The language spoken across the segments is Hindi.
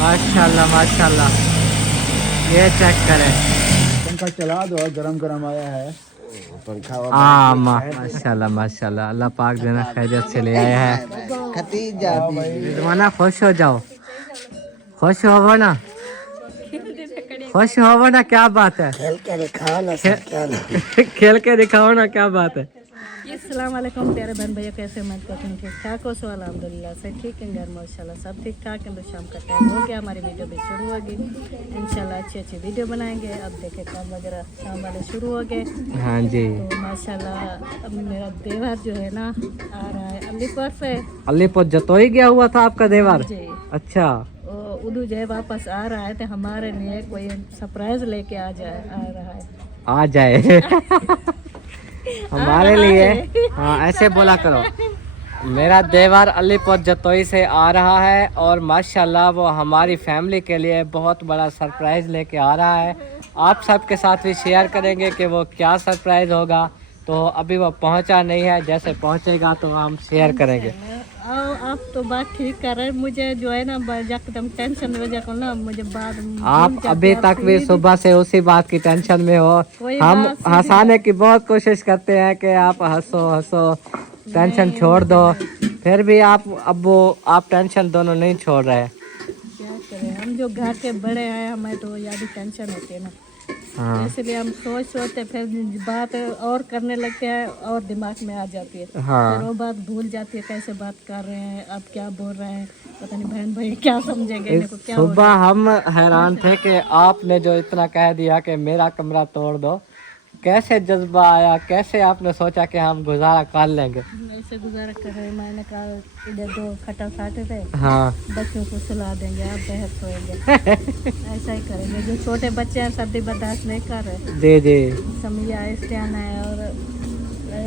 माशाल्लाह माशाल्लाह। ये चेक करें, पंखा चला दो, गरम गरम आया है पंखा। हाँ माशाल्लाह माशाल्लाह। अल्लाह पाक देना खैरियत से ले आया है। खतीजा रिजवाना खुश हो जाओ, खुश हो ना, खुश हो ना, क्या बात है। खेल के दिखाओ ना सब, क्या खेल के दिखाओ ना, क्या बात है। अस्सलाम वालेकुम प्यारे बहन भैया, कैसे मैं तो ठीक ठाक हो। सो अल्हम्दुलिल्लाह से ठीक है, घर माशाल्लाह सब ठीक ठाक है। तो शाम का टाइम हो गया, हमारी वीडियो भी शुरू होगी इंशाल्लाह। अच्छी अच्छी वीडियो बनाएंगे। अब देखे काम वगैरह शाम वाले शुरू हो गए। हाँ जी, तो माशाल्लाह अब मेरा देवर जो है ना आ रहा है अलीपुर से। अलीपुर जतोई गया हुआ था आपका देवर? जी, अच्छा, उधर जो है वापस आ रहा है, तो हमारे लिए कोई सरप्राइज लेके आ रहा है। आ जाए हमारे लिए। हाँ ऐसे बोला करो। मेरा देवर अलीपुर जतोई से आ रहा है और माशाल्लाह वो हमारी फैमिली के लिए बहुत बड़ा सरप्राइज़ लेके आ रहा है। आप सबके साथ भी शेयर करेंगे कि वो क्या सरप्राइज़ होगा। तो अभी वो पहुंचा नहीं है, जैसे पहुंचेगा तो हम शेयर करेंगे। आप तो बात ठीक कर रहे हैं। मुझे जो है ना एकदम टेंशन वजह को ना, मुझे बात आप अभी तक भी सुबह से उसी बात की टेंशन में हो। हम हंसाने की बहुत कोशिश करते हैं कि आप हंसो हंसो, टेंशन छोड़ दो, फिर भी आप टेंशन दोनों नहीं छोड़ रहे। क्या करें, हम जो घर के बड़े हैं, हमें तो याद टेंशन होती है ना। हाँ इसलिए हम सोचते फिर बात और करने लगते हैं और दिमाग में आ जाती है। हाँ। फिर वो बात भूल जाती है, कैसे बात कर रहे हैं, अब क्या बोल रहे हैं, पता नहीं बहन भाई क्या समझेंगे, इनको क्या हो सुबह हम हैरान थे कि आपने जो इतना कह दिया कि मेरा कमरा तोड़ दो। कैसे जज्बा आया, कैसे आपने सोचा कि हम गुजारा कर लेंगे? ऐसे गुजारा कर रहे हैं। मैंने कहा इधर दो खटा साटे थे, हाँ बच्चों को सुला देंगे, आप बहर सोएंगे। ऐसा ही करेंगे। जो छोटे बच्चे हैं सर्दी बर्दाश्त नहीं कर रहे। जी जी। समझिए आहिस्ते आना है और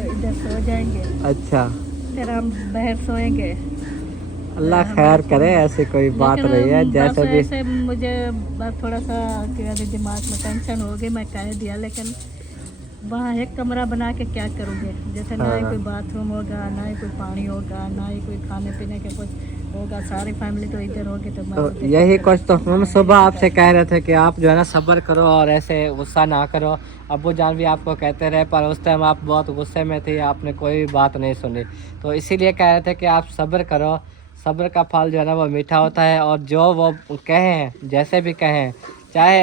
इधर सो जाएंगे, अच्छा, फिर हम बहर सोएंगे। अल्लाह खैर करे, ऐसी कोई बात नहीं है। जैसे भी ऐसे मुझे बस थोड़ा सा दिमाग में टेंशन हो गई, मैं कह दिया, लेकिन वहाँ एक कमरा बना के क्या करोगे। जैसे ना ही कोई बाथरूम होगा, ना ही कोई पानी होगा, ना ही कोई खाने पीने के कुछ होगा। सारी फैमिली तो इधर होगी। तो यही कुछ तो हम सुबह आपसे कह रहे थे कि आप जो है ना सब्र करो और ऐसे गुस्सा ना करो। अब्बू जान भी आपको कहते रहे, पर उस टाइम आप बहुत गुस्से में थे, आपने कोई बात नहीं सुनी। तो इसीलिए कह रहे थे कि आप सब्र करो, सब्र का फल जो है ना वो मीठा होता है। और जो वो कहें, जैसे भी कहें, चाहे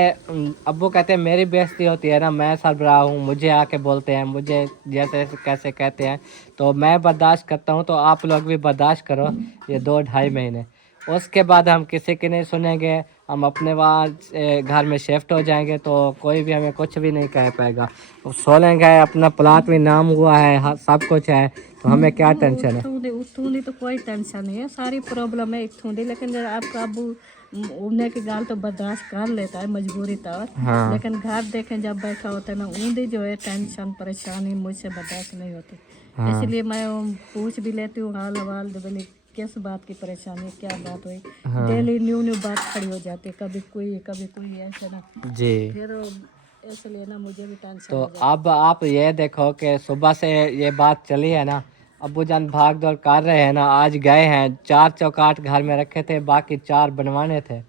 अब्बू कहते हैं मेरी बेइज्जती होती है ना, मैं सरबराह हूँ, मुझे आके बोलते हैं, मुझे जैसे कैसे कहते हैं, तो मैं बर्दाश्त करता हूँ। तो आप लोग भी बर्दाश्त करो ये 2-2.5 महीने। उसके बाद हम किसी की नहीं सुनेंगे। हम अपने वहाँ घर में शिफ्ट हो जाएंगे, तो कोई भी हमें कुछ भी नहीं कह पाएगा। सो लेंगे, अपना प्लाट भी नाम हुआ है, सब कुछ है, तो हमें क्या टेंशन है। उठूंगी तो कोई टेंशन नहीं है, सारी प्रॉब्लम है इठूंगी। लेकिन आपका अबू उड़ने की गाल तो बर्दाश्त कर लेता है मजबूरी तौर। हाँ। लेकिन घर देखें जब बैठा होता है ना, ऊँधी जो है टेंशन परेशानी मुझसे बर्दाश्त नहीं होती। हाँ। इसलिए मैं पूछ भी लेती हूँ हाल हवाल, बोले किस बात की परेशानी है, क्या बात हुई। हाँ। डेली न्यू बात खड़ी हो जाती है, कभी कोई ऐसे ना। जी। फिर इसलिए ना मुझे भी टेंशन। तो अब आप ये देखो कि सुबह से ये बात चली है ना, अब्बू जान भाग दौड़ कर रहे हैं ना। आज गए हैं, 4 चौकाट घर में रखे थे, बाकी 4 बनवाने थे।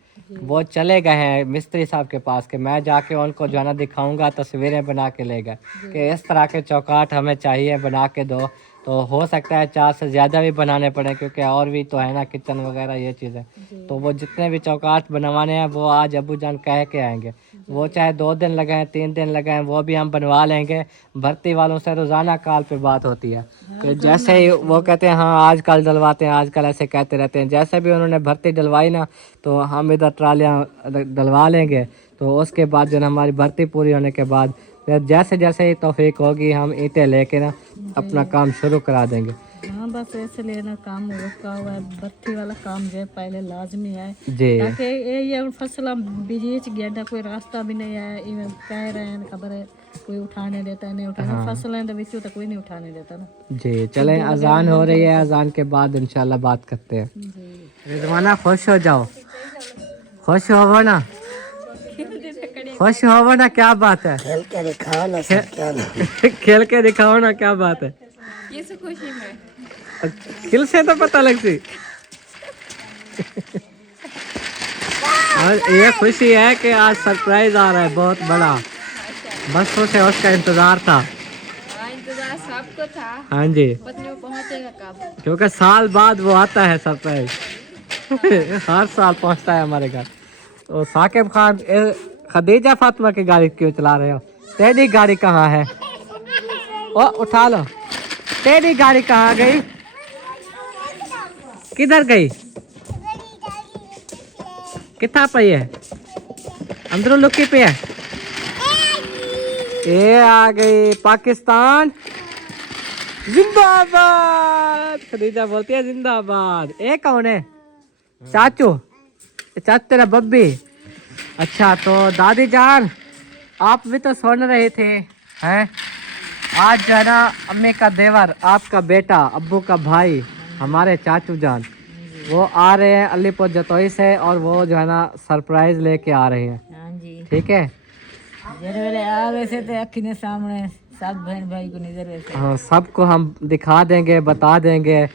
वो चले गए हैं मिस्त्री साहब के पास कि मैं जाके उनको जो है ना दिखाऊंगा, तस्वीरें बना के ले गए कि इस तरह के चौकाट हमें चाहिए, बना के दो। तो हो सकता है 4 से ज़्यादा भी बनाने पड़े, क्योंकि और भी तो है ना किचन वगैरह ये चीज़ें। तो वो जितने भी चौकाट बनवाने हैं वो आज अब्बू जान कह के आएंगे। वो चाहे 2 दिन लगाएं, 3 दिन लगाएं, वो भी हम बनवा लेंगे। भर्ती वालों से रोज़ाना कॉल पे बात होती है कि जैसे ही वो कहते हैं हाँ आज कल डलवाते हैं, आजकल ऐसे कहते रहते हैं। जैसे भी उन्होंने भर्ती डलवाई ना, तो हम इधर ट्रालियाँ डलवा लेंगे। तो उसके बाद जो है हमारी भर्ती पूरी होने के बाद फिर जैसे जैसे ही तौफीक होगी, हम ईंटें लेके ना अपना काम शुरू करा देंगे। हाँ बस इसलिए ना काम रुका हुआ है। भर्ती वाला काम जो है पहले लाजमी है, जी। ताकि ये फसल बीज गया ना, कोई रास्ता भी नहीं है। इवन कह रहे हैं, खबर है कोई उठाने देता है, नहीं उठाने। हाँ। फसलें तो बिचू तो कोई नहीं उठाने देता ना। जी चलें, अजान हो रही है, अजान के बाद इंशाल्लाह बात करते हैं। रिजवाना खुश हो जाओ, खुश हो ना, खुश हो ना, क्या बात है। खेल के दिखाओ ना सब, क्या खेल के दिखाओ ना, क्या बात है। ये से खुशी में खिल से तो पता लगती। और ये खुशी है कि आज सरप्राइज आ रहा है बहुत बड़ा, बस उसे उसका इंतजार था। इंतजार सबको था, हाँ जी, पत्नी को पहुंचेगा कब। क्योंकि साल बाद वो आता है सरप्राइज। हर साल पहुंचता है हमारे घर। तो साकिब खान खदीजा फातिमा की गाड़ी क्यों चला रहे हो? तेरी गाड़ी कहाँ है? ओ उठा लो, तेरी गाड़ी कहाँ गई? किधर गई? कितना पे है? अंदर लुकी पे है। ये आ गई पाकिस्तान जिंदाबाद। खदीजा बोलती है जिंदाबाद। ये कौन है? चाचू, चाचू तेरा बब्बी। अच्छा तो दादी जान, आप भी तो सुन रहे थे हैं? आज जो है ना अम्मी का देवर, आपका बेटा, अब्बू का भाई, हमारे चाचू जान, वो आ रहे हैं अलीपुर जतोई से, और वो जो है ना सरप्राइज लेके आ रहे हैं। हाँ जी, ठीक है। वेले आ वैसे तो अखी ने सामने सब बहन भाई को नजर वैसे। हाँ, सबको हम दिखा देंगे, बता देंगे।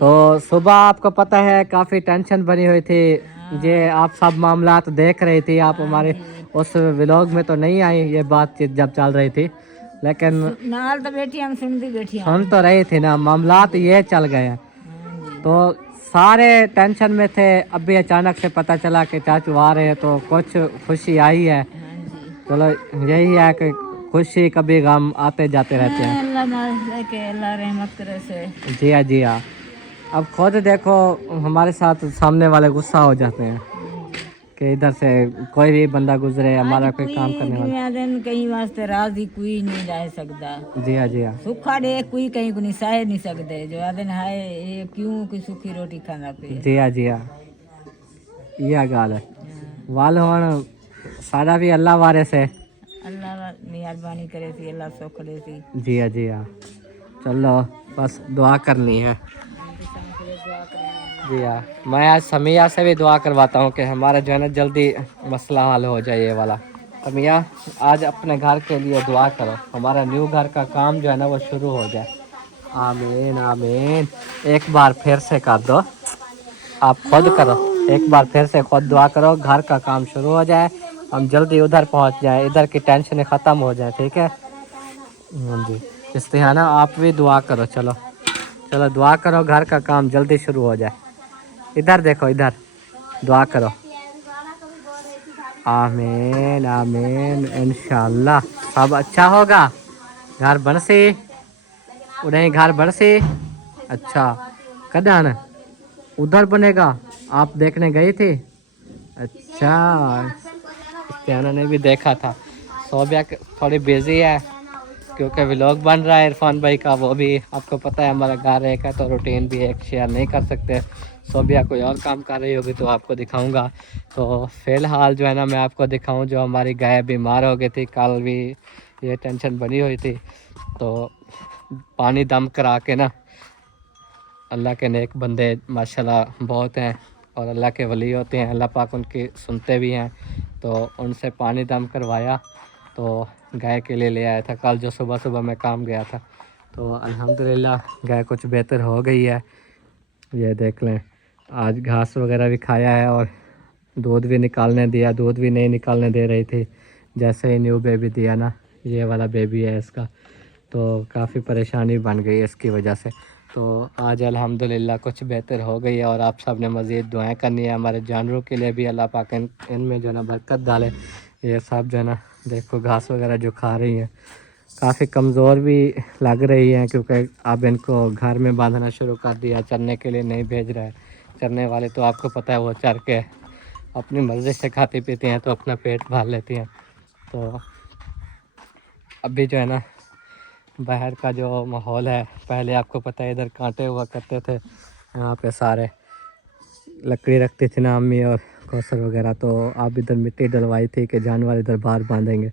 तो सुबह आपको पता है काफ़ी टेंशन बनी हुई थी, ये आप सब मामला तो देख रही थी आप, हमारे उस व्लॉग में तो नहीं आई ये बातचीत जब चल रही थी, लेकिन नाल तो बैठी हम सुनती बैठी सुन तो रही थी ना, मामला तो ये चल गए हैं। तो सारे टेंशन में थे, अभी अचानक से पता चला कि चाचू आ रहे हैं, तो कुछ खुशी आई है। चलो यही है कि खुशी कभी गम आते जाते रहते हैं। अल्लाह रहमत करे से। जी हाँ, जी हाँ। अब खुद देखो हमारे साथ सामने वाले गुस्सा हो जाते हैं कि इधर से कोई भी बंदा गुजरे, हमारा कोई काम करने वाला। दिन कहीं वास्ते राजी कोई नहीं रह सकता। जी हाँ, जी हाँ। सुखा डे कोई कहीं को नहीं सह नहीं सकते, जो आदन है ये क्यों कोई सुखी रोटी खाना पे। जी हाँ, जी हाँ, यह गाल है। वाल हुण सारा भी अल्लाह वारे से, अल्लाह मेहरबानी करे सी, अल्लाह सुख दे सी। जी हाँ, जी हाँ। चलो बस दुआ करनी है। जी हाँ, मैं आज समिया से भी दुआ करवाता हूँ कि हमारा जो है ना जल्दी मसला हल हो जाए ये वाला। समिया आज अपने घर के लिए दुआ करो, हमारा न्यू घर का काम जो है ना वो शुरू हो जाए। आमीन आमीन। एक बार फिर से कर दो, आप खुद करो, एक बार फिर से खुद दुआ करो, घर का काम शुरू हो जाए, हम जल्दी उधर पहुँच जाए, इधर की टेंशन ख़त्म हो जाए। ठीक है जी। इस्तिहाना आप भी दुआ करो। चलो चलो दुआ करो, घर का काम जल्दी शुरू हो जाए। इधर देखो, इधर दुआ करो। आमीन आमीन, इंशाल्लाह सब अच्छा होगा। घर बनसी उन्हें घर बनसी। अच्छा कदान उधर बनेगा, आप देखने गई थी? अच्छा, इस्तिहाना ने भी देखा था। सोबिया थोड़ी बिजी है क्योंकि व्लॉग बन रहा है इरफान भाई का, वो भी आपको पता है हमारा घर एक है तो रूटीन भी एक शेयर नहीं कर सकते। सोबिया कोई और काम कर रही होगी तो आपको दिखाऊंगा। तो फ़िलहाल जो है ना मैं आपको दिखाऊं, जो हमारी गाय बीमार हो गई थी, कल भी ये टेंशन बनी हुई थी, तो पानी दम करा के ना, अल्लाह के नेक बंदे माशाल्लाह बहुत हैं और अल्लाह के वली होते हैं, अल्लाह पाक उनकी सुनते भी हैं, तो उनसे पानी दम करवाया, तो गाय के लिए ले आया था कल जो सुबह सुबह मैं काम गया था। तो अल्हम्दुलिल्लाह गाय कुछ बेहतर हो गई है। ये देख लें, आज घास वगैरह भी खाया है और दूध भी निकालने दिया, दूध भी नहीं निकालने दे रही थी। जैसे ही न्यू बेबी दिया ना, ये वाला बेबी है इसका, तो काफ़ी परेशानी बन गई इसकी वजह से। तो आज अल्हम्दुलिल्लाह कुछ बेहतर हो गई है और आप सब ने मज़ीद दुआएं करनी है हमारे जानवरों के लिए भी, अल्लाह पाक इनमें जो है ना बरकत डाले। ये सब जो है ना देखो घास वगैरह जो खा रही हैं, काफ़ी कमज़ोर भी लग रही हैं क्योंकि अब इनको घर में बांधना शुरू कर दिया, चरने के लिए नहीं भेज रहा है। चरने वाले तो आपको पता है वो चर के अपनी मर्ज़ी से खाती पीती हैं, तो अपना पेट भर लेती हैं। तो अभी जो है ना बाहर का जो माहौल है, पहले आपको पता है इधर कांटे हुआ करते थे, यहाँ पे सारे लकड़ी रखती थी ना अम्मी और कौसर वगैरह, तो आप इधर मिट्टी डलवाई थी कि जानवर इधर बाहर बांधेंगे,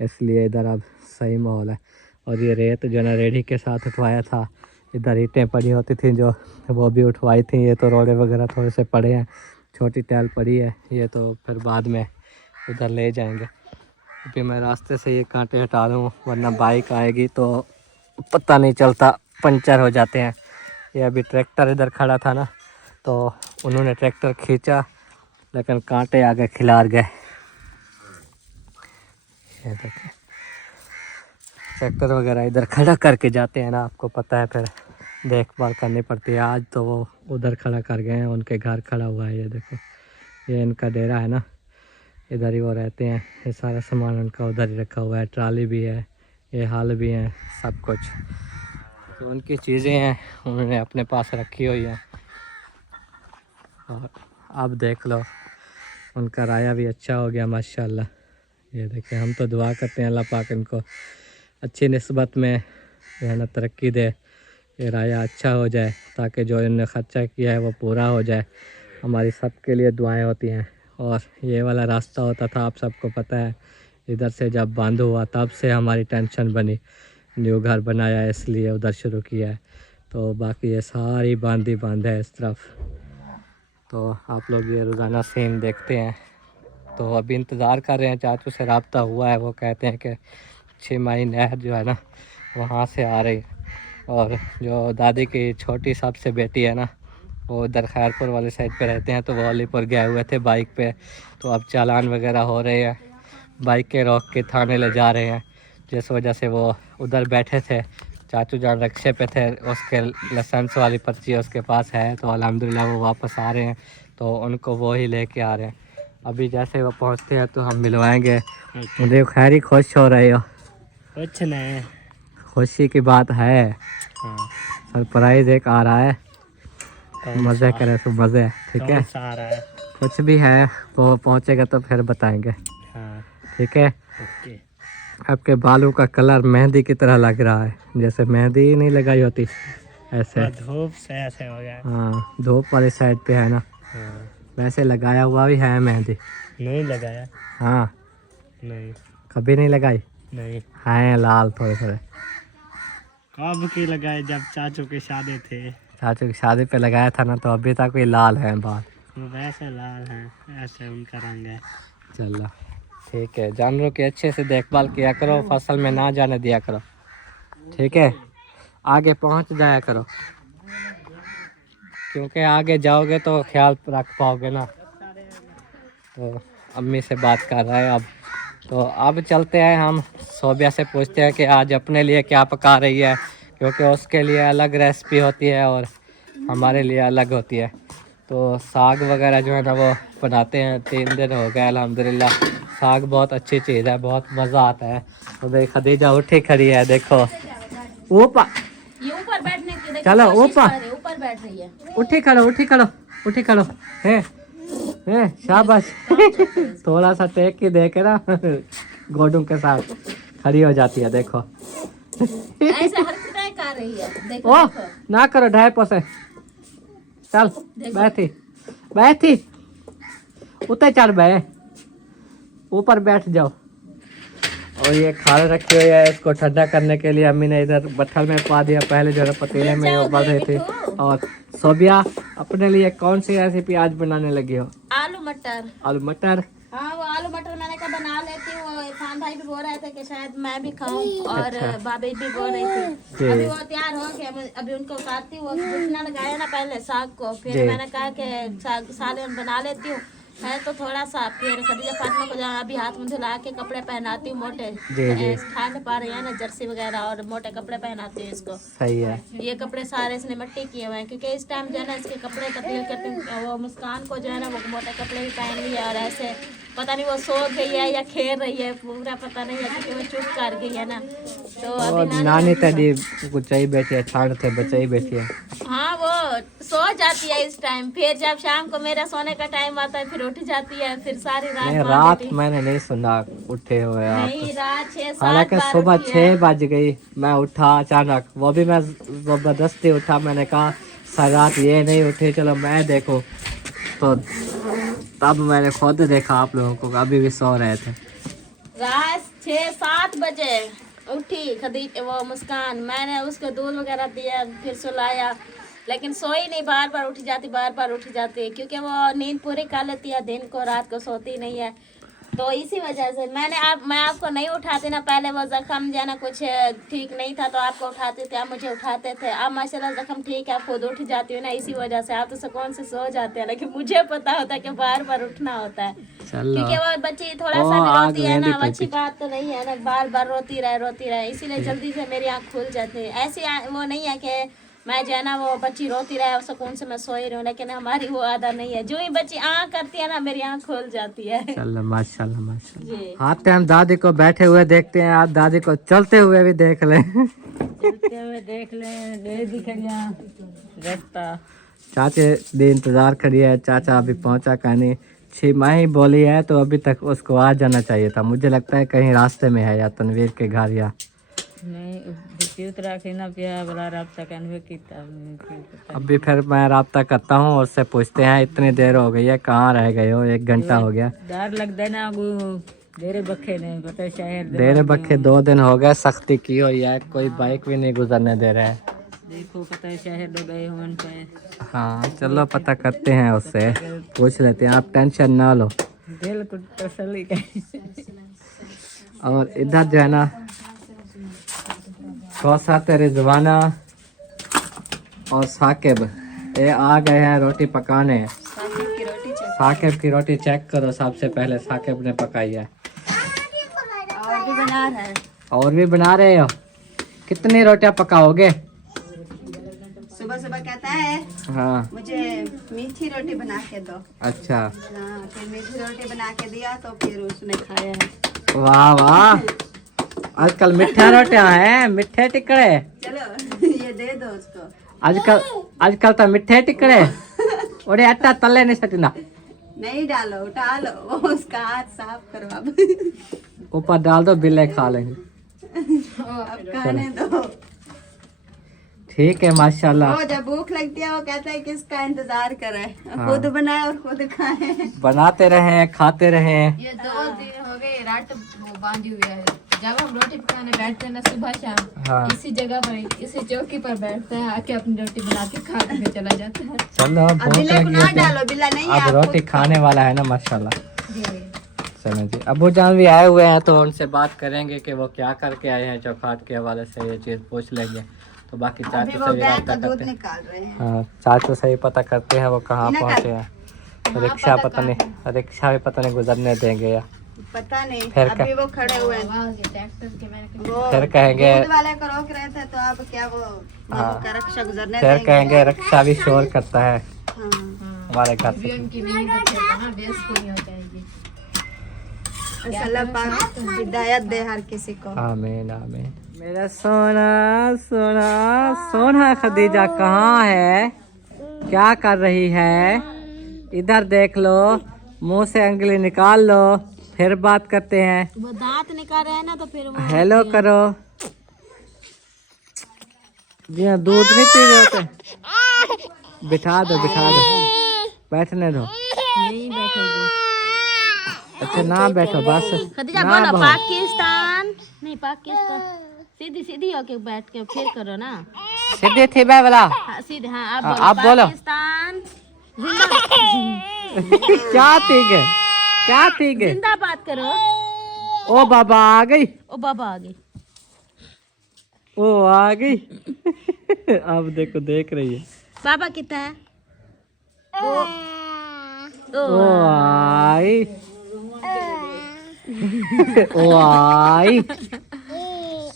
इसलिए इधर अब सही माहौल है। और ये रेत जो ना रेडी के साथ उठवाया था, इधर ईंटें पड़ी होती थी जो, वो भी उठवाई थी। ये तो रोड़े वगैरह थोड़े से पड़े हैं, छोटी टैल पड़ी है, ये तो फिर बाद में उधर ले जाएंगे। अभी मैं रास्ते से ये कांटे हटा दूँ वरना बाइक आएगी तो पता नहीं चलता, पंचर हो जाते हैं। ये अभी ट्रैक्टर इधर खड़ा था ना, तो उन्होंने ट्रैक्टर खींचा लेकिन कांटे आगे खिलार गए। ये देखें ट्रैक्टर वगैरह इधर खड़ा करके जाते हैं ना, आपको पता है, फिर देखभाल करनी पड़ती है। आज तो वो उधर खड़ा कर गए हैं, उनके घर खड़ा हुआ है। ये देखो ये इनका डेरा है ना, इधर ही वो रहते हैं। ये सारा सामान उनका उधर ही रखा हुआ है, ट्राली भी है, ये हाल भी हैं, सब कुछ तो उनकी चीज़ें हैं, उन्होंने अपने पास रखी हुई हैं। और अब देख लो उनका राया भी अच्छा हो गया माशाल्लाह। ये देखें, हम तो दुआ करते हैं अल्लाह पाक इनको अच्छी निस्बत में जो है ना तरक्की दे, ये राया अच्छा हो जाए, ताकि जो इन्होंने ख़र्चा किया है वो पूरा हो जाए। हमारी सब के लिए दुआएं होती हैं। और ये वाला रास्ता होता था, आप सबको पता है, इधर से जब बंद हुआ तब से हमारी टेंशन बनी, न्यू घर बनाया इसलिए उधर शुरू किया है। तो बाकी ये सारी बंद है इस तरफ। तो आप लोग ये रोज़ाना सीन देखते हैं। तो अभी इंतज़ार कर रहे हैं, चाचू से रब्ता हुआ है, वो कहते हैं कि 6 माही नहर जो है ना वहाँ से आ रही है। और जो दादी की छोटी सबसे बेटी है ना, वो उधर खैरपुर वाली साइड पे रहते हैं, तो वो अलीपुर गए हुए थे बाइक पे। तो अब चालान वगैरह हो रहे हैं, बाइक के रोक के थाने ले जा रहे हैं, जिस वजह से वो उधर बैठे थे। चाचू जान रक्शे पे थे, उसके लाइसेंस वाली पर्ची उसके पास है, तो अल्हम्दुलिल्लाह वो वापस आ रहे हैं, तो उनको वो ही लेके आ रहे हैं। अभी जैसे वो पहुंचते हैं तो हम मिलवाएंगे। मुझे खैर ही खुश हो रहे हो? कुछ नहीं, खुशी की बात है, हाँ। सरप्राइज एक आ रहा है, मज़े करे तो मज़े, ठीक है। सारा है, कुछ भी है वो पहुंचेगा तो फिर बताएंगे, हाँ। ठीक है। ओके। आपके बालों का कलर मेहंदी की तरह लग रहा है, जैसे मेहंदी नहीं लगाई होती ऐसे। धूप से ऐसे हो गया। हाँ, धूप वाली साइड पे है ना, हाँ। वैसे लगाया हुआ भी है मेहंदी। नहीं लगाया, हाँ, नहीं कभी नहीं लगाई नहीं। हैं लाल थोड़े थोड़े। कब की लगाए, जब चाचू की शादी थी, चाचू की शादी पे लगाया था ना, तो अभी तक भी लाल है बाल। वो वैसे लाल हैं, ऐसे उनका रंग है। चलो ठीक है, जानवरों की अच्छे से देखभाल किया करो, फसल में ना जाने दिया करो, ठीक है। आगे पहुंच जाया करो, क्योंकि आगे जाओगे तो ख्याल रख पाओगे ना। तो अम्मी से बात कर रहा है अब। तो अब चलते हैं हम, सोबिया से पूछते हैं कि आज अपने लिए क्या पका रही है, क्योंकि उसके लिए अलग रेसिपी होती है और हमारे लिए अलग होती है। तो साग वगैरह जो है ना वो बनाते हैं, 3 दिन हो गए अल्हम्दुलिल्लाह। साग बहुत अच्छी चीज़ है, बहुत मज़ा आता है। तो देख खदीजा उठी खड़ी है, देखो ऊपर, ये ऊपर बैठने की देखो, चलो कोशिश ऊपर, कर रही है, ऊपर बैठ रही है। उठी खड़ो उठी खड़ो उठी खड़ो है शाबाश। थोड़ा सा टेक के दे के ना गोडों के साथ खड़ी हो जाती है, देखो। ऐसे हरकतें कर रही है, देखो ओ देखो। ना करो, ढाई पोसे, चल बैठी बैठी, उतर चढ़ बे, ऊपर बैठ जाओ। और ये खाना रखी हुई है, इसको ठंडा करने के लिए अम्मी ने इधर बट्ठल में पा दिया, पहले जो है पतीले में उबल रही थी। और सोबिया अपने लिए कौन सी रेसिपी आज बनाने लगी हो? आलू मटर। आलू मटर। हाँ, वो आलू मटर मैंने कहा बना लेती हूँ। वो इरफान भाई भी बोल रहे थे कि शायद मैं भी खाऊं, और अच्छा। भाभी भी बोल रही थी। अभी वो तैयार हो गया, अभी उनको काटती हूँ। भुजना लगाया ना पहले साग को, फिर मैंने कहा कि सालन बना लेती हूँ है, तो थोड़ा सा फिर खदीजा फातिमा को जहाँ अभी हाथ मुँह धुला के कपड़े पहनाती हूँ मोटे। ठंड पा रही है ना, जर्सी वगैरह और मोटे कपड़े पहनाती हूँ इसको। सही है। ये कपड़े सारे इसने मिट्टी किए हुए हैं, क्योंकि इस टाइम जो है ना इसके कपड़े तब्दील करते हैं। वो मुस्कान को जो है ना वो मोटे कपड़े भी पहन लिए, और ऐसे पता नहीं वो सो गई है या खेल रही है, पूरा पता नहीं है, क्योंकि वो चुप कर गई है ना। तो अभी नानी तेरी कुछ ही बैठी है, ठंड थे बच्चे ही बैठी है। हाँ, वो सो जाती है इस टाइम, फिर जब शाम को मेरा सोने का टाइम आता है फिर उठ जाती है, फिर सारी रात नहीं, रात मैंने नहीं सुना उठे हुए आप। नहीं, रात 6-7 हालांकि बार सुबह उठी है। 6 बज गई, मैं उठा अचानक, वो भी मैं जबरदस्ती उठा। मैंने कहा रात ये नहीं उठे, चलो मैं देखो, तो तब मैंने खुद देखा आप लोगों को अभी भी सो रहे थे। रात 6-7 बजे उठी खदीजा, वो मुस्कान, मैंने उसको दूध वगैरह दिया, फिर सुलाया, लेकिन सोई नहीं, बार बार उठ जाती, बार बार उठ जाती, क्योंकि वो नींद पूरी कर लेती है दिन को, रात को सोती नहीं है। तो इसी वजह से मैं आपको नहीं उठाती ना, पहले वो जख्म जो है ना कुछ ठीक नहीं था तो आपको उठाते थे, आप मुझे उठाते थे। अब माशाल्लाह जख्म ठीक है, आप खुद उठ जाती हो ना, इसी वजह से आप तो सुकून से सो जाते हैं। लेकिन मुझे पता होता है कि बार बार उठना होता है, क्योंकि वो बच्ची थोड़ा सा भी रोती है ना, अच्छी बात तो नहीं है ना, बार बार रोती रहे, इसीलिए जल्दी से मेरी आँख खुल जाती है। ऐसी वो नहीं है कि मैं जो है ना वो बच्ची रोती रहे और सुकून से मैं सोई रही हूँ, लेकिन हमारी वो आदत नहीं है। जो ही बच्ची आँख करती है ना, मेरी आँख खुल जाती है। चलो माशाल्लाह माशाल्लाह। आते हम दादी को बैठे हुए देखते हैं, आप दादी को चलते हुए भी देख लें। चलते हुए देख लें, दे दिख रास्ता। चाचे भी इंतजार खड़ी है, चाचा अभी पहुंचा कहीं 6 माह ही बोली है, तो अभी तक उसको आ जाना चाहिए था। मुझे लगता है कहीं रास्ते में है, या तनवीर के घर या नहीं उतरा के ना पिया बड़ा रास्ता अभी फिर मैं राब्ता करता हूँ और उससे पूछते हैं इतनी देर हो गई है, कहाँ रह गए हो, 1 घंटा हो गया। डर लगता है ना, डेरे बखे नहीं पता शहर डेरे बखे 2 दिन हो गए, सख्ती की हुई है, कोई बाइक भी नहीं गुजरने दे रहे हैं। देखो पता है शहर लोग गए हुए पे। हाँ चलो पता करते हैं, उससे पूछ लेते हैं, आप टेंशन ना लो। दिल को तसल्ली और इधर जो है ना कौसत, रिजवाना और साकिब ये आ गए हैं रोटी पकाने। साकिब की रोटी चेक करो, सबसे पहले साकिब ने पकाई है। और भी बना रहे हो? कितनी रोटियां पकाओगे? सुबह सुबह कहता है हाँ मुझे मीठी रोटी बना के दो। अच्छा हाँ, फिर मीठी रोटी बना के दिया तो फिर उसने खाया है। वाह वाह, आजकल मिठा रोटियां हैं, मिठे टिकड़े। चलो ये दे दो उसको। आजकल तो मिठे टिकड़े और आटा तले नहीं सकना। नहीं डालो, उठा लो, उसका हाथ साफ करो अब। ऊपर डाल दो, बिल्ले खा लेंगे। अब खाने दो। ठीक है माशाल्लाह। वो जब भूख लगती है वो कहता है किसका इंतजार करे, हाँ। खुद बनाए और खुद खाए। बनाते रहे, खाते रहे। ये 2 दिन हो गए रात वो बांधी हुई है। जब हम रोटी पकाने बैठते हैं ना सुबह शाम, हाँ। इसी जगह पर इसी चौकी पर बैठते हैं, आके अपनी रोटी बना के खा के चला जाता है। चलो अब भूख बिल्ले को लगी ना है डालो, बिल्ला नहीं है। अब आप रोटी खुद खाने वाला है ना माशाल्लाह। जी। चलो जी, अबू जान भी आए हुए हैं तो उनसे बात करेंगे कि वो क्या करके आए हैं, चौखाट के हवाले से ये चीज़ पूछ लेंगे। तो बाकी अभी चाचू वो से भी गाय रब्ता का दूध करते हैं। निकाल रहे हैं। हाँ चाचू से ही पता करते हैं वो कहाँ इन्हें पहुँचे हैं। रिक्शा पता नहीं, रिक्शा भी पता नहीं गुजरने देंगे या पता नहीं, फिर अभी वो खड़े हुए हैं। वहाँ से ट्रैक्टर के मैंने वो फिर कहेंगे, दूध वाले को रोक रहे थे तो अब क्या वो उनका रक्षा गुजरने फिर देंगे? कहेंगे रिक्शा भी शोर करता है हाँ। हमारे घर से। उनकी नींद रखेगा ना, बेस पूरी हो जाएगी। अल्लाह पाक हिदायत दे हर किसी को। आमीन आमीन। मेरा सोना सोना सोना खदीजा कहाँ है, क्या कर रही है? इधर देख लो, मुंह से उंगली निकाल लो, फिर बात करते हैं। वो दांत निकाल रहे हैं ना तो फिर वो हेलो करो। जी हाँ, दूध नहीं पी रहे होते? बिठा दो बिठा दो, बैठने दो। नहीं बैठेगी। अच्छा ना बैठो बस। खदीजा ना बोलो बहो। पाकिस्तान। नहीं पाकिस्तान, सीधी सीधी होके बैठ के फिर करो ना। सीधे थे भाई वाला। हाँ, सीधे। हाँ हाँ, आप आप बोलो। पाकिस्तान जिंदाबाद। क्या ठीक है, क्या ठीक है? जिंदाबाद करो। ओ बाबा आ गई, ओ बाबा आ गए। ओ आ गई। अब देखो देख रही है। बाबा कितना है? ओ आई। ओ आई।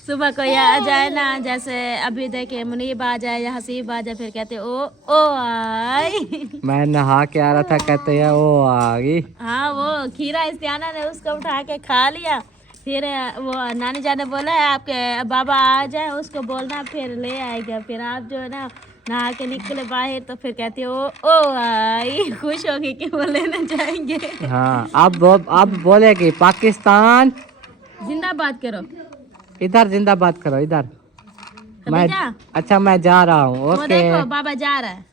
सुबह को या आ जाए ना, जैसे अभी देखे मुनीब आ जाए या हसीब आ जाए, फिर कहते ओ आई। मैं नहा के आ रहा था, कहते हैं ओ आ गई। हाँ वो खीरा इस्तियाना ने उसको उठा के खा लिया, फिर वो नानी जान ने बोला है आपके बाबा आ जाए, उसको बोलना फिर ले आएगा। फिर आप जो है ना नहा के निकले बाहर तो फिर कहते हो ओ आई, खुश होगी कि वो लेने जाएंगे। हाँ अब बोलेगी पाकिस्तान जिंदाबाद करो। इधर जिंदाबाद करो इधर। मैं खदीजा, अच्छा मैं जा रहा हूँ। वो ओके देखो बाबा जा रहा है।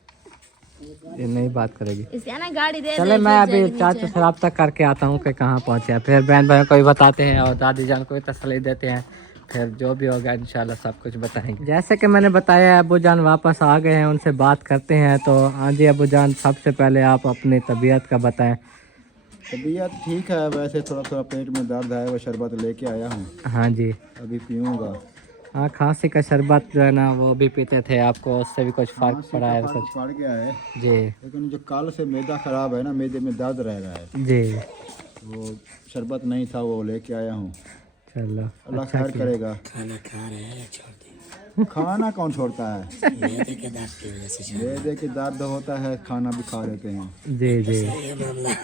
ये नहीं बात करेगी। इस्तियाना गाड़ी दे चले मैं अभी चाचू से रब्ता करके आता हूँ कि कहाँ पहुँचे हैं, फिर बहन भाई को भी बताते हैं और दादी जान को भी तसल्ली देते हैं। फिर जो भी होगा इंशाल्लाह सब कुछ बताएंगे। जैसे कि मैंने बताया अबू जान वापस आ गए हैं, उनसे बात करते हैं। तो हाँ जी अबू जान, सबसे पहले आप अपनी तबीयत का बताएं। तबीयत ठीक है, वैसे थोड़ा थोड़ा पेट में दर्द है, वो शरबत लेके आया हूँ, हाँ जी। अभी पीऊँगा। हाँ, खांसी का शरबत जो है ना वो भी पीते थे, आपको उससे भी कुछ फर्क पड़ा है कुछ? पड़ गया है, जी लेकिन जो कल से मैदा ख़राब है ना, मैदे में दर्द रह रहा है, जी। वो शरबत नहीं था, वो लेके आया हूँ। चलो अल्लाह अच्छा खैर किया। करेगा। खाना खा रहे हैं छोड़ दिए। खाना कौन छोड़ता है? मैदे के दर्द की वजह से छोड़ मैदे के दर्द होता है, खाना भी खा लेते हैं, जी जी। ये मामला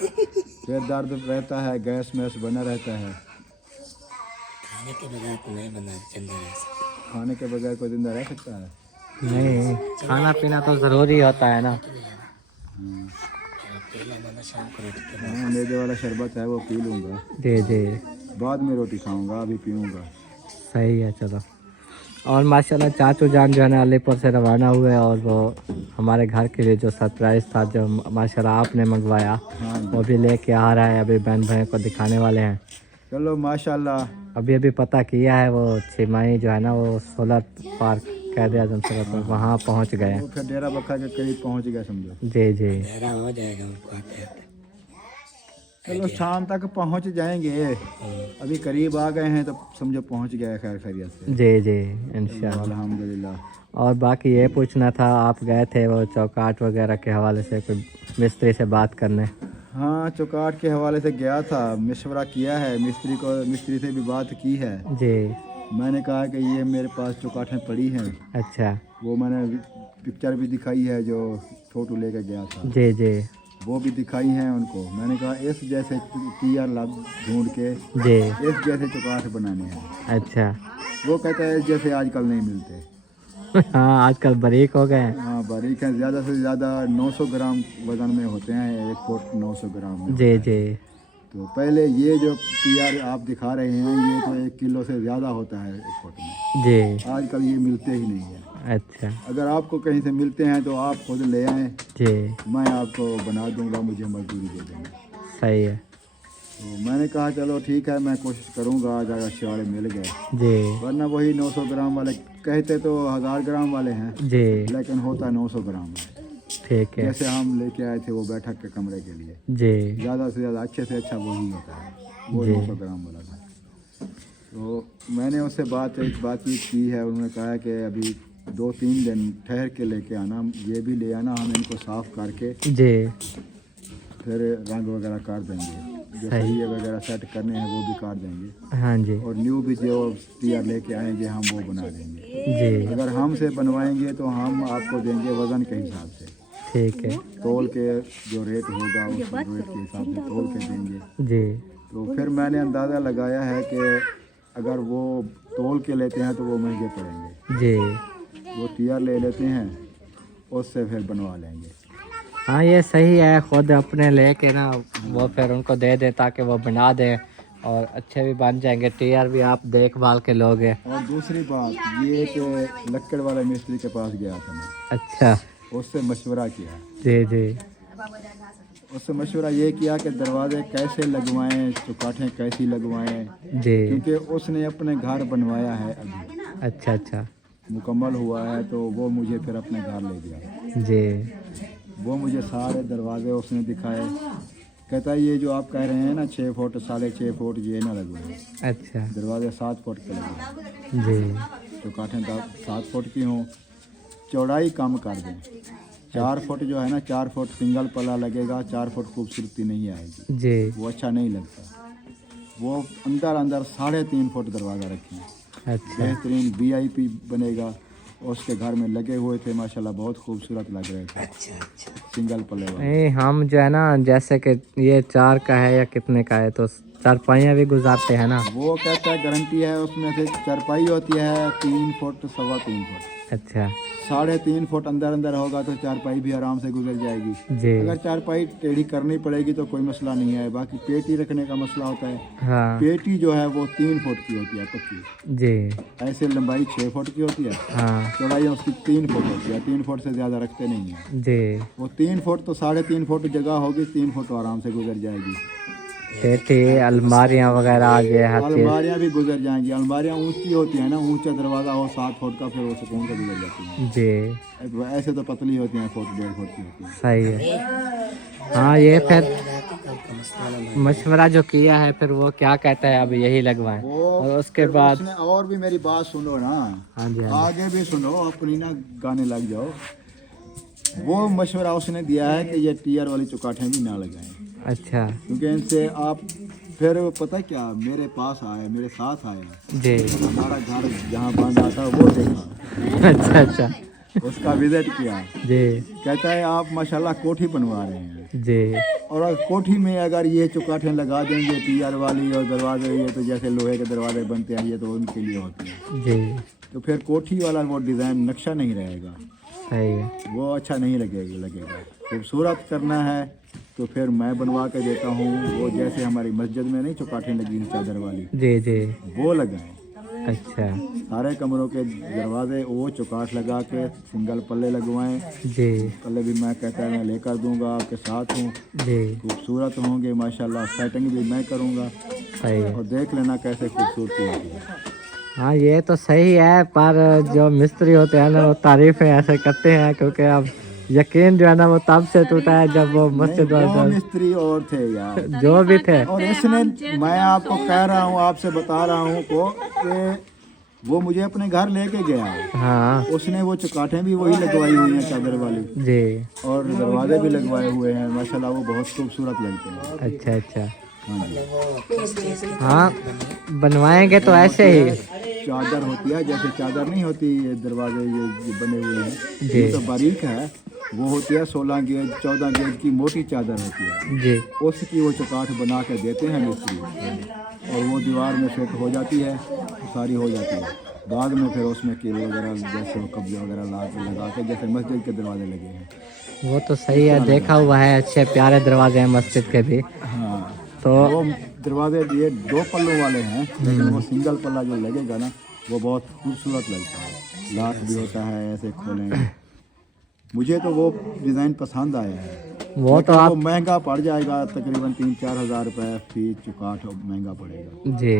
पेट दर्द रहता है, गैस मैस बना रहता है, खाने के बगैर तो नहीं बना जिंदा रह सकते। खाने के बगैर कोई जिंदा रह सकता है? नहीं, खाना पीना तो ज़रूरी होता है ना। पी लेना ना शाम को रोटी के हाँ, मैदे वाला शरबत है, वो पी लूँगा, जी जी। बाद में रोटी खाऊंगा, अभी पीऊँगा। सही है, चलो। और माशाल्लाह चाचू जान जो है ना अलीपुर से रवाना हुए, और वो हमारे घर के लिए जो सरप्राइज़ था जो माशाल्लाह आपने मंगवाया, हाँ वो भी लेके आ रहा है, अभी बहन भाई को दिखाने वाले हैं। चलो माशाल्लाह। अभी पता किया है, वो छिमाही जो है ना वो सोलर पार्क कैद आजम सोलर, वहाँ पहुँच गए। वो फिर डेरा बक्खा के करीब पहुंच गया समझो। जी जी। मेरा हो जाएगा उनको आते आते। चलो शाम तक पहुंच जाएंगे, अभी करीब आ गए हैं तो समझो पहुंच गया है खैर खैरियत से। जी जी इंशाल्लाह। अल्हम्दुलिल्लाह। और बाकी ये पूछना था, आप गए थे वो चौकाट वगैरह के हवाले से कोई मिस्त्री से बात करने? हाँ, चौकाट के हवाले से गया था, मशवरा किया है, मिस्त्री से भी बात की है। जी। मैंने कहा कि ये मेरे पास चौकाटें पड़ी हैं। अच्छा। वो मैंने पिक्चर भी दिखाई है जो फोटो लेकर गया था। जी जी। वो भी दिखाई हैं उनको। मैंने कहा इस जैसे टीआर लग ढूंढ के जी। इस जैसे चौकाट बनाने हैं। अच्छा। वो कहता है जैसे आजकल नहीं मिलते। हाँ, आजकल बारीक हो गए हैं। हाँ, बारीक हैं, ज़्यादा से ज़्यादा 900 ग्राम वजन में होते हैं, 1 फुट 900 ग्राम में। जी जी। तो पहले ये जो टीआर आप दिखा रहे हैं ये तो 1 किलो से ज़्यादा होता है 1 फुट में। जी। आजकल ये मिलते ही नहीं है। अच्छा। अगर आपको कहीं से मिलते हैं तो आप खुद ले आएँ, जी। मैं आपको बना दूंगा, मुझे मजदूरी दे देंगे। सही है। तो मैंने कहा चलो ठीक है, मैं कोशिश करूंगा, अगर अच्छे वाले मिल गए। जी। वरना वही 900 ग्राम वाले कहते तो 1000 ग्राम वाले हैं, जी। लेकिन होता 900 ग्राम है। ठीक है। जैसे हम लेके आए थे वो बैठक के कमरे के लिए, जी। ज़्यादा से ज़्यादा अच्छे से अच्छा वही होता है, वो जी। 900 ग्राम वाला था। तो मैंने उससे बातचीत की है, उन्होंने कहा है कि अभी 2-3 दिन ठहर के लेके आना, ये भी ले आना, हम इनको साफ़ करके जी। फिर रंग वगैरह कर देंगे, जो सही वगैरह सेट करने हैं वो भी कर देंगे, हाँ जी। और न्यू भी जो टीआर लेके आएंगे हम वो बना देंगे। जी। अगर हमसे बनवाएंगे तो हम आपको देंगे वज़न के हिसाब से, ठीक है। तोल के जो रेट होगा उस रेट के हिसाब से तोल के देंगे। जी। तो फिर मैंने अंदाज़ा लगाया है कि अगर वो तोल के लेते हैं तो वो महंगे पड़ेंगे, जी। वो टीआर ले लेते हैं उससे फिर बनवा लेंगे। हाँ, ये सही है, खुद अपने लेके ना वो फिर उनको दे दे ताकि वो बना दें और अच्छे भी बन जाएंगे। टीआर भी आप देखभाल के लोगे। और दूसरी बात ये कि लक्कड़ वाले मिस्त्री के पास गया था मैं, अच्छा। उससे मशवरा किया। जी जी। उससे मशवरा ये किया कि दरवाजे कैसे लगवाएं, चौकाठें कैसी लगवाएं, जी। क्योंकि उसने अपने घर बनवाया है अभी, अच्छा अच्छा। मुकम्मल हुआ है, तो वो मुझे फिर अपने घर ले गया। जी। वो मुझे सारे दरवाजे उसने दिखाए, कहता है ये जो आप कह रहे हैं ना 6 फुट 6.5 फुट ये ना लगवाएं, अच्छा। दरवाजे 7 फुट के लगवाएं, जी। चौकाठें 7 फुट की हों, चौड़ाई कम कर दें। 4 फुट जो है ना, 4 फुट सिंगल पल्ला लगेगा, 4 फुट खूबसूरती नहीं आएगी, जी। वो अच्छा नहीं लगता। वो अंदर 3.5 फुट दरवाज़ा रखें, अच्छा। बेहतरीन VIP बनेगा। उसके घर में लगे हुए थे माशाल्लाह, बहुत खूबसूरत लग रहे थे, सिंगल पल्ले वाले। नहीं, हम जो है ना जैसे कि ये 4 का है या कितने का है, तो चारपाइयाँ भी गुजारते हैं ना। वो कहता है गारंटी है, उसमें से चारपाई होती है 3 फुट 3.25 फुट। अच्छा। 3.5 फुट अंदर होगा तो चारपाई भी आराम से गुजर जाएगी। जी। अगर चारपाई टेढ़ी करनी पड़ेगी तो कोई मसला नहीं है, बाकी पेटी रखने का मसला होता है। हाँ। पेटी जो है वो 3 फुट की होती है पक्की, जी। ऐसे लंबाई 6 फुट की होती है, हाँ। चौड़ाई उसकी 3 फुट होती है, 3 फुट से ज़्यादा रखते नहीं हैं। जी। वो 3 फुट तो 3.5 फुट जगह होगी, 3 फुट आराम से गुजर जाएगी। पेटी, अलमारियाँ वगैरह आ गए, हर चीज़। अलमारियाँ भी गुजर जाएंगी, अलमारियाँ ऊंची होती है ना, ऊंचा दरवाज़ा हो 7 फुट का, फिर वो सुकून से गुजर जाती है। जी। ऐसे तो पतली होती हैं, 1.5 फुट की होती है। सही है। हाँ, ये फिर का मसला ना मशवरा जो किया है फिर वो क्या कहता है अब यही लगवाएं? वो और उसके फिर बाद उसने और भी मेरी बात सुनो ना, हाँ जी, हाँ आगे भी सुनो, अपनी ना गाने लग जाओ। वो मशवरा उसने दिया है कि ये टीयर वाली चौकाठें भी ना लगाएं, जी। अच्छा क्योंकि इनसे आप फिर पता क्या मेरे पास आया, मेरे साथ आया, जी। हमारा घर जहाँ बंद आता है वो देखा, अच्छा अच्छा उसका विजिट किया। जी कहता है आप माशाल्लाह कोठी बनवा रहे हैं, जी और कोठी में अगर ये चौकाठें लगा देंगे टीयर वाली और दरवाजे, ये तो जैसे लोहे के दरवाजे बनते हैं ये तो उनके लिए होते हैं, जी तो फिर कोठी वाला वो डिज़ाइन नक्शा नहीं रहेगा, सही है। वो अच्छा नहीं लगेगा। खूबसूरत करना है तो फिर मैं बनवा के देता हूँ, वो जैसे हमारी मस्जिद में नहीं चौकाठें लगी हैं चादर वाली, जी जी। वो लगाएं। अच्छा सारे कमरों के दरवाजे वो चौकाठ लगा के सिंगल पल्ले लगवाएं। जी पल्ले भी मैं कहता है मैं लेकर दूंगा, आपके साथ हूँ, जी खूबसूरत होंगे माशाल्लाह। सेटिंग भी मैं करूँगा सही है। और देख लेना कैसे खूबसूरती होती है। हाँ ये तो सही है, पर जो मिस्त्री होते हैं ना वो तारीफें ऐसे करते हैं, क्योंकि अब यकीन जो है ना वो तब से टूटा है जब वो मस्जिद नहीं, वो वाले मिस्त्री और थे यार, जो भी थे। और इसने, मैं आपको कह रहा हूँ, आपसे बता रहा हूँ को कि वो मुझे अपने घर लेके गया, हाँ उसने वो चौकाठें भी वही लगवाई हुई हैं चादर वाली, जी। और दरवाजे भी लगवाए हुए हैं माशाल्लाह, वो बहुत खूबसूरत लगते हैं। अच्छा अच्छा हाँ जी, हाँ बनवाएंगे तो ऐसे ही। चादर होती है जैसे चादर नहीं होती, ये दरवाजे ये बने हुए हैं, जी। ये तो बारीक है, वो होती है 16 गेज 14 गेज की मोटी चादर होती है, जी उसकी वो चौकाठ बना के देते हैं मिस्त्री, और वो दीवार में फिट हो जाती है, सारी हो जाती है। बाद में फिर उसमें कील वगैरह जैसे कब्जे वगैरह लगा के जैसे मस्जिद के दरवाजे लगे हैं। वो तो सही है, देखा हुआ है, अच्छे प्यारे दरवाजे हैं मस्जिद के भी। हाँ, तो वो दरवाजे ये 2 पल्लों वाले हैं, लेकिन वो सिंगल पल्ला जो लगेगा ना वो बहुत खूबसूरत लगता है, लाख भी होता है ऐसे खोलें। मुझे तो वो डिज़ाइन पसंद आया है, वो तो लेकिन आप वो महंगा पड़ जाएगा, तकरीबन 3-4 हज़ार रुपये फी चौकाठ महंगा पड़ेगा। जी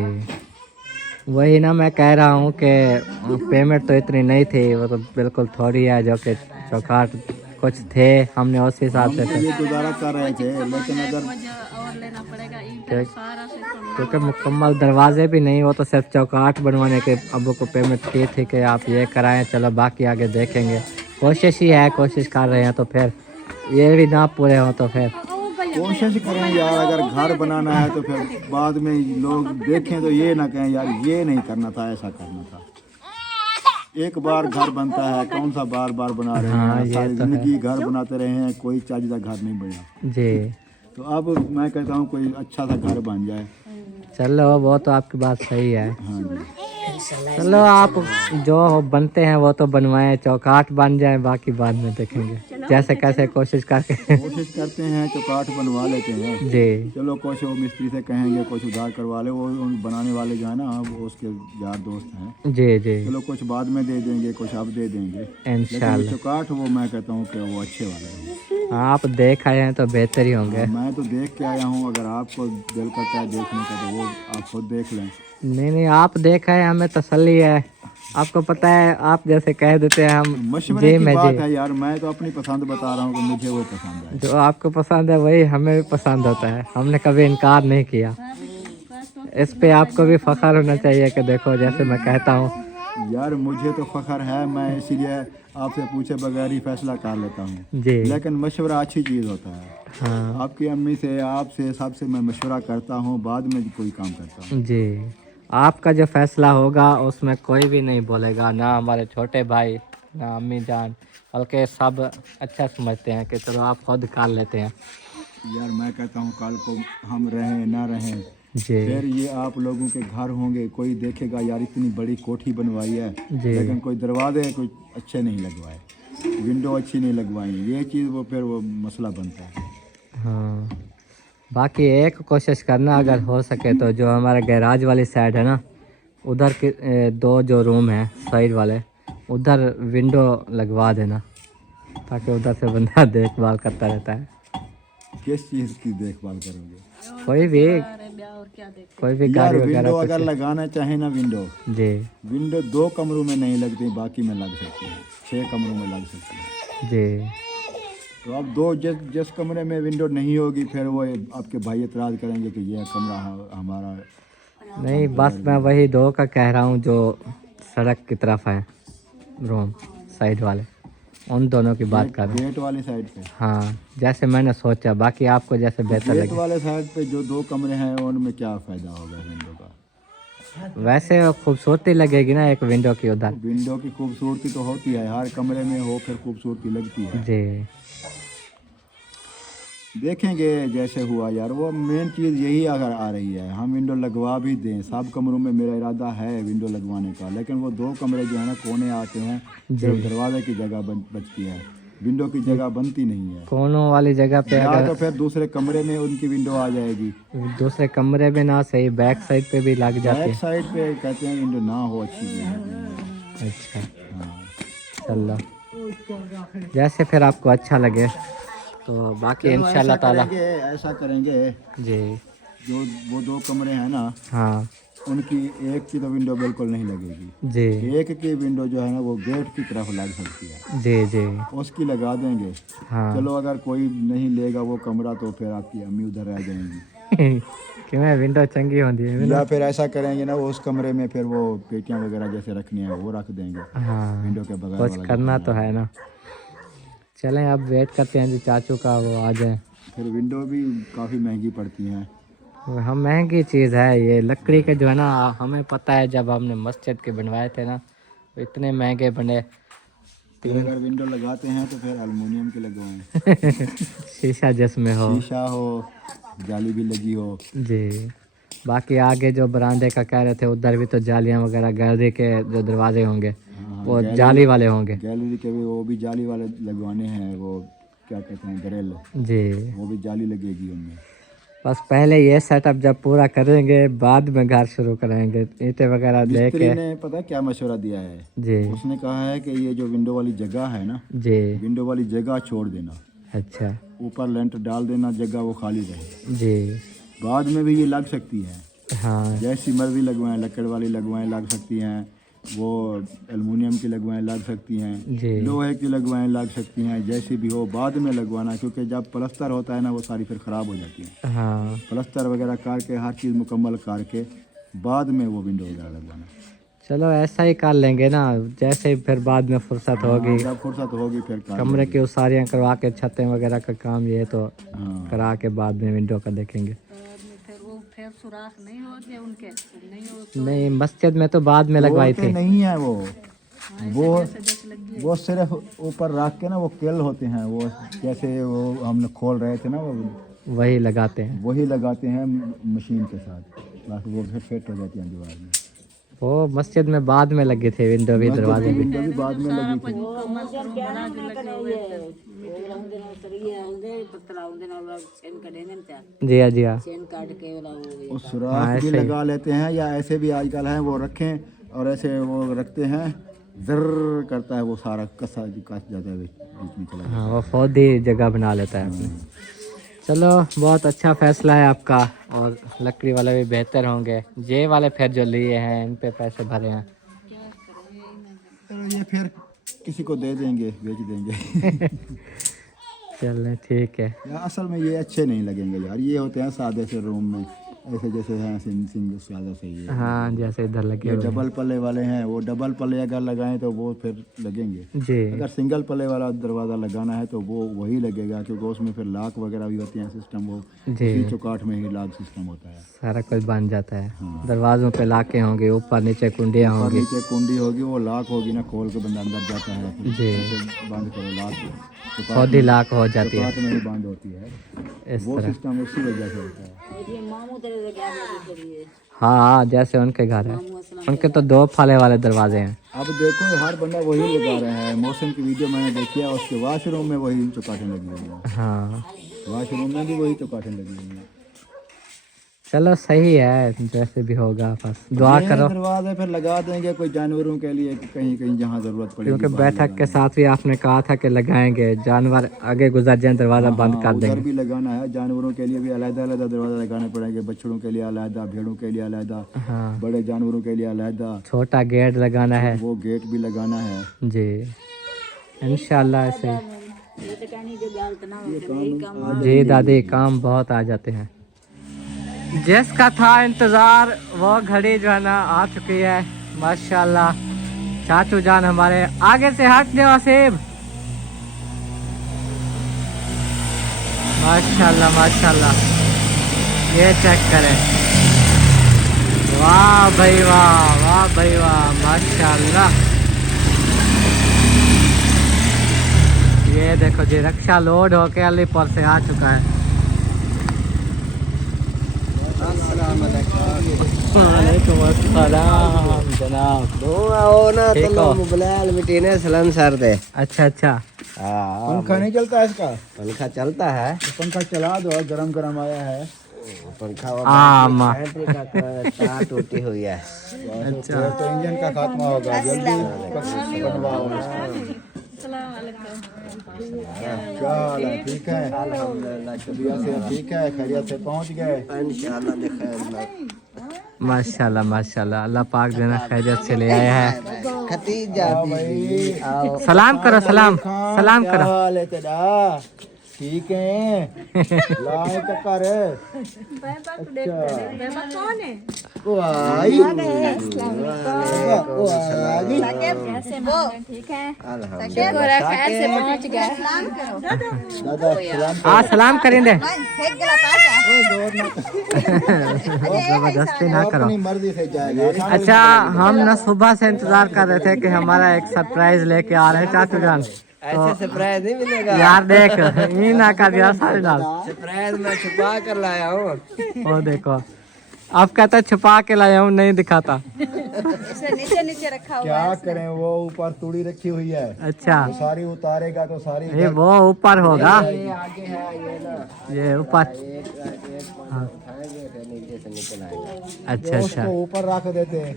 वही ना मैं कह रहा हूँ कि पेमेंट तो इतनी नहीं थी, वो तो बिल्कुल थोड़ी है, जो कि चौकाठ कुछ थे, हमने उस हिसाब से हम ये गुजारा कर रहे थे, लेकिन अगर और लेना पड़ेगा ईंट सारा सिस्टम। क्योंकि मुकम्मल दरवाजे भी नहीं, वो तो सिर्फ चौकाठ बनवाने के अब्बू को पेमेंट की थी कि आप ये कराएं, चलो बाकी आगे देखेंगे। कोशिश ही है, कोशिश कर रहे हैं, तो फिर ये भी ना पूरे हो तो फिर कोशिश करें यार, अगर घर बनाना है तो फिर बाद में लोग देखें तो ये ना कहें यार ये नहीं करना था, ऐसा करना था। एक बार घर बनता है, कौन सा बार बार बना रहे हाँ, हैं, ये सारी तो है। जिंदगी घर बनाते रहे हैं, कोई चज का घर नहीं बना। जी तो अब मैं कहता हूँ कोई अच्छा सा घर बन जाए। चलो वो तो आपकी बात सही है। हाँ जी, चलो आप जो बनते हैं वो तो बनवाएं, चौकाठ बन जाए, बाकी बाद में देखेंगे जैसे कैसे कोशिश करके। कोशिश करते हैं चौकाठ बनवा लेते हैं। जी चलो कुछ वो मिस्त्री से कहेंगे, कुछ उधार करवा ले, वो उन बनाने वाले जो है ना वो उसके यार दोस्त हैं, जी जी चलो कुछ बाद में दे देंगे, कुछ अब दे देंगे, लेकिन वो इंशाल्लाह। चौकाठ वो मैं कहता हूँ कि वो अच्छे वाले हैं। आप देख आए हैं तो बेहतर ही होंगे। मैं तो देख के आया हूँ, अगर आपको दिल करता है देखने का तो वो आप खुद देख लें। नहीं नहीं आप देखा है, हमें तसल्ली है। आपको पता है, आप जैसे कह देते हैं हम मशवरे जी की में बात जी। है यार, मैं तो अपनी पसंद बता रहा हूँ कि मुझे वो पसंद है। जो आपको पसंद है वही हमें भी पसंद होता है, हमने कभी इनकार नहीं किया। इस पे आपको भी फख्र होना चाहिए कि देखो जैसे मैं कहता हूँ। यार मुझे तो फख्र है, मैं इसीलिए आपसे पूछे बगैर ही फैसला कर लेता हूँ। जी लेकिन मशवरा अच्छी चीज़ होता है। हाँ आपकी अम्मी से, आपसे, सबसे मैं मशवरा करता हूँ, बाद में कोई काम करता हूँ। जी आपका जो फैसला होगा उसमें कोई भी नहीं बोलेगा, ना हमारे छोटे भाई ना अम्मी जान, बल्कि सब अच्छा समझते हैं कि चलो आप खुद कर लेते हैं। यार मैं कहता हूँ कल को हम रहें ना रहें, जी फिर ये आप लोगों के घर होंगे, कोई देखेगा यार इतनी बड़ी कोठी बनवाई है, जी। लेकिन कोई दरवाजे कोई अच्छे नहीं लगवाए, विंडो अच्छी नहीं लगवाई, ये चीज़ वो फिर वो मसला बनता है। हाँ बाकी एक कोशिश करना अगर हो सके तो, जो हमारा गैराज वाली साइड है ना, उधर के 2 जो रूम है साइड वाले, उधर विंडो लगवा देना, ताकि उधर से बंदा देखभाल करता रहता है। किस चीज़ की देखभाल करोगे? कोई भी और क्या देख कोई भी यार गाड़ी विंडो वगैरह अगर कुछ। लगाना चाहे ना विंडो, जी विंडो 2 कमरों में नहीं लगती, बाकी में लग सकती है, 6 कमरों में लग सकती है। जी तो अब दो जिस कमरे में विंडो नहीं होगी फिर वो आपके भाई एतराज़ करेंगे कि ये कमरा हमारा। नहीं बस मैं वही दो का कह रहा हूँ जो सड़क की तरफ है, रूम साइड वाले, उन दोनों की बात कर रहा हूँ। गेट वाली साइड पे। हाँ जैसे मैंने सोचा, बाकी आपको जैसे बेहतर गेट लगे। वाले साइड पे जो दो कमरे हैं उनमें क्या फ़ायदा होगा विंडो का? वैसे खूबसूरती लगेगी ना एक विंडो की उधर। विंडो की खूबसूरती तो होती है, हर कमरे में हो फिर खूबसूरती लगती है। जी देखेंगे जैसे हुआ यार, वो मेन चीज़ यही अगर आ रही है हम विंडो लगवा भी दें, सब कमरों में मेरा इरादा है विंडो लगवाने का, लेकिन वो दो कमरे जो है ना कोने आते हैं, सिर्फ दरवाजे की जगह बचती है, विंडो की जगह बनती नहीं है। कोनों वाली जगह पे या अगर तो फिर दूसरे कमरे में उनकी विंडो आ जाएगी, दूसरे कमरे में ना सही बैक साइड पे भी लग जाती बैक है। साइड पे कहते हैं विंडो ना हो अच्छी है। अच्छा हाँ चलो जैसे फिर आपको अच्छा लगे तो बाकी चलो इंशाल्लाह ताला। ऐसा करेंगे जी जो वो दो कमरे हैं ना हाँ उनकी एक की तो विंडो बिल्कुल नहीं लगेगी, जी एक की विंडो जो है ना वो गेट की तरफ लग सकती है, जी जी उसकी लगा देंगे। हाँ चलो अगर कोई नहीं लेगा वो कमरा तो फिर आपकी अम्मी उधर रह जाएंगी, कि मैं विंडो चंगी होती है या फिर ऐसा करेंगे ना वो उस कमरे में फिर वो पेटियां वगैरह जैसे रखनी है वो रख देंगे हाँ विंडो के बगैर कुछ वाला करना जो तो है ना। चलें अब वेट करते हैं जो चाचू का वो आ जाए। फिर विंडो भी काफ़ी महंगी पड़ती हैं। हम महंगी चीज़ है ये लकड़ी के जो है ना, हमें पता है जब हमने मस्जिद के बनवाए थे ना तो इतने महंगे बने। फिर अगर विंडो लगाते हैं तो फिर एल्युमिनियम के लगवाएं, शीशा जिसमें हो। शीशा हो, जाली भी लगी हो। जी बाकी आगे जो बरामदे का कह रहे थे उधर भी तो जालियाँ वगैरह, गैलरी के जो दरवाजे होंगे वो जाली वाले होंगे। गैलरी के भी वो भी जाली वाले लगवाने हैं, वो क्या कहते हैं ग्रिल, जी वो भी जाली लगेगी उनमें। बस पहले ये सेटअप जब पूरा करेंगे बाद में घर शुरू करेंगे, ईंटें वगैरह दे मिस्त्री के। ने पता क्या मशवरा दिया है, जी उसने कहा है कि ये जो विंडो वाली जगह है ना, जी विंडो वाली जगह छोड़ देना, अच्छा ऊपर लेंटर डाल देना, जगह वो खाली रहे, जी बाद में भी ये लग सकती है, हाँ जैसी मर्जी लगवाएं, लकड़ वाली लगवाएं लग सकती हैं, वो एल्युमिनियम की लगवाएं लग सकती हैं, जी लोहे की लगवाएं लग सकती हैं, जैसी भी हो बाद में लगवाना, क्योंकि जब प्लस्तर होता है ना वो सारी फिर ख़राब हो जाती है। हाँ प्लस्तर वगैरह करके हर चीज़ मुकम्मल करके बाद में वो विंडो वगैरह लगवाना। चलो ऐसा ही कर लेंगे ना, जैसे ही फिर बाद में फुर्सत होगी, जब फुर्सत होगी फिर कर कमरे लेंगे। की उसारियाँ करवा के छतें वगैरह का काम ये तो हाँ करा के बाद में विंडो का देखेंगे। फिर वो फिर सुराख नहीं होते उनके, नहीं हो नहीं मस्जिद में तो बाद में लगवाई होते थी। नहीं है वो सिर्फ ऊपर रख के ना वो किल होते हैं, वो जैसे वो हम लोग खोल रहे थे ना वो वही लगाते हैं। वही लगाते हैं मशीन के साथ, बस वो फिर फिट हो जाती है दीवार में। वो मस्जिद में बाद में लगे थे विंडो भी, दरवाजे भी। विंडो भी बाद में लगी थी। जी हाँ जी हाँ वो सुराख भी लगा लेते हैं या ऐसे भी आजकल हैं वो रखें और ऐसे वो रखते हैं, जर्र करता है वो सारा कस जाता है बीच में चला हाँ वो खुद ही जगह बना लेता है अपने। चलो बहुत अच्छा फैसला है आपका, और लकड़ी वाले भी बेहतर होंगे। ये वाले फिर जो लिए हैं इन पे पैसे भरे हैं। जाता। ये फिर किसी को दे देंगे, बेच देंगे। चलें ठीक है। यार असल में ये अच्छे नहीं लगेंगे यार, ये होते हैं सादे से रूम में, ऐसे जैसे हैं सिंगल ज़्यादा सही है। हाँ जैसे इधर लगे ये हुए हैं। डबल पल्ले वाले हैं, वो डबल पल्ले अगर लगाएं तो वो फिर लगेंगे। जी अगर सिंगल पल्ले वाला दरवाज़ा लगाना है तो वो वही लगेगा, क्योंकि उसमें फिर लॉक वगैरह भी होते हैं सिस्टम, वो जी उसी चौकाट में ही लॉक सिस्टम होता है। सारा कुछ बन जाता है। हाँ। दरवाजों पे लाके होंगे, ऊपर नीचे कुंडियाँ और होंगी। नीचे कुंडी होगी, वो लॉक होगी ना, खोल के बंदा अंदर जाता है, फिर जी। ऐसे बंद करो लॉक खुद ही लाक हो जाती है चौकाट में ही बंद होती है। इस वो तरह। सिस्टम उसी वजह से होता है। हाँ हाँ जैसे उनके घर है, उनके तो 2 फाले वाले दरवाजे हैं। अब देखो हर बंदा वही लगा रहा है। मौसम की वीडियो मैंने देखी है, उसके वॉशरूम में वही चौकाटें लगी हुई हैं, हाँ वॉशरूम में भी वही चौकाटें लगी हुई हैं। चलो सही है, जैसे भी होगा बस दुआ ये करो। दरवाजे फिर लगा देंगे कोई जानवरों के लिए, कहीं कहीं जहाँ जरूरत पड़ेगी। क्योंकि बाहर बैठक के साथ भी आपने कहा था कि लगाएंगे, जानवर आगे गुजर जाए दरवाज़ा बंद कर उधर देंगे। भी लगाना है, जानवरों के लिए भी अलग अलग दरवाजा लगाने पड़ेंगे, बछड़ों के लिए अलग, भेड़ों के लिए अलग, हाँ बड़े जानवरों के लिए अलग, छोटा गेट लगाना है। वो गेट भी लगाना है। जी इंशाल्लाह ऐसे ही। जी दादी, काम बहुत आ जाते हैं। जिसका था इंतजार वो घड़ी जो है ना आ चुकी है माशाल्लाह। चाचू जान हमारे आगे से हट दे वसीब। माशाल्लाह माशाल्लाह, ये चेक करें, वाह भाई वाह, वाह भाई वाह, माशाल्लाह। ये देखो जी, रक्षा लोड होके अलीपुर से आ चुका है। वालेकुम अस्सलाम जनाब। ठीक हो? सलाम सर दे। अच्छा अच्छा, पंखा नहीं चलता इसका? पंखा चलता है, पंखा चला दो, गरम गरम आया है पंखा आमा। तार टूटी हुई है। अच्छा, तो इंजन का खात्मा होगा, जल्दी बनवाओ। क्या हाल है? ठीक है, तबीयत से ठीक है, खैरियत से पहुंच गए इंशाल्लाह देखा माशाल्लाह माशाल्लाह, अल्लाह पाक देना खैरियत से ले आया है। खतीजा भाई। सलाम करो, सलाम सलाम क्या करो। हाल है तेरा? ठीक है, लाए कर। कौन है? ओ आई, ठीक है, पहुंच गए। दादा सलाम। हाँ सलाम करेंगे, जबरदस्ती ना करो। अपनी मर्जी से जाएगा। अच्छा, हम ना सुबह से इंतजार कर रहे थे कि हमारा एक सरप्राइज लेके आ रहे हैं चाचू जान। ऐसे सरप्राइज नहीं मिलेगा यार देख, ये ना कर दिया सारे डाल। सरप्राइज मैं छुपा कर लाया हूँ। वो देखो, अब कहता छुपा के लाया हूँ, नहीं दिखाता। नीचे नीचे रखा क्या करें, वो ऊपर तूड़ी रखी हुई है, अच्छा, तो सारी उतारेगा तो सारी ये वो ऊपर होगा, ये आगे है, ये ना ये ऊपर। हाँ, उठाएंगे फिर नीचे से निकल आएगा। अच्छा अच्छा, उसको ऊपर रख देते हैं।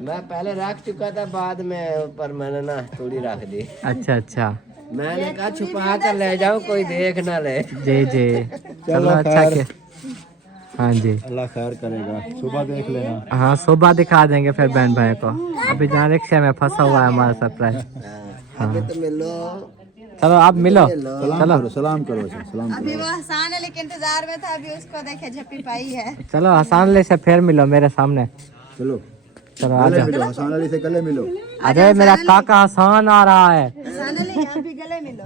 मैं पहले रख चुका था, बाद में ऊपर मैंने ना थोड़ी रख दी। अच्छा अच्छा, मैंने कहा छुपा कर ले जाओ, कोई देख ना ले। जी जी, चलो अच्छा खैर। के। हाँ जी, अल्लाह खैर करेगा, सुबह देख लेना। हाँ सुबह दिखा देंगे फिर बहन भाई को। अभी जहाँ रिक्शे में फंसा हुआ है हमारा सरप्राइज। आगे तो मिलो। चलो आप मिलो, सलाम चलो करो, सलाम करो, सलाम अभी करो। वो हसान है लेकिन इंतजार में था, अभी उसको देखे झप्पी पाई है। चलो, हसान ले से फिर मिलो मेरे सामने। चलो चलो आ गले जाओ। मिलो, हसान अली से गले मिलो। अरे मेरा काका हसान आ रहा है। हसान अली, आप भी गले मिलो,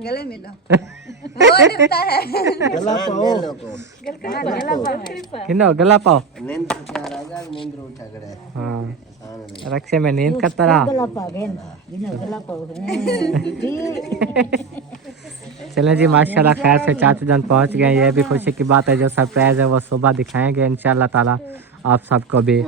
गले मिलो। वो डरता है। गला पाओ। किनो गला पाओ। नींद क्या राजा, नींद उठा करे। हाँ, रक्षे में नींद करता रहा। चले जी, माशाल्लाह खैर से चाचू जान पहुंच गए। ये भी खुशी की बात है, जो सरप्राइज है वो सुबह दिखाएंगे इंशाल्लाह ताला आप सबको भी।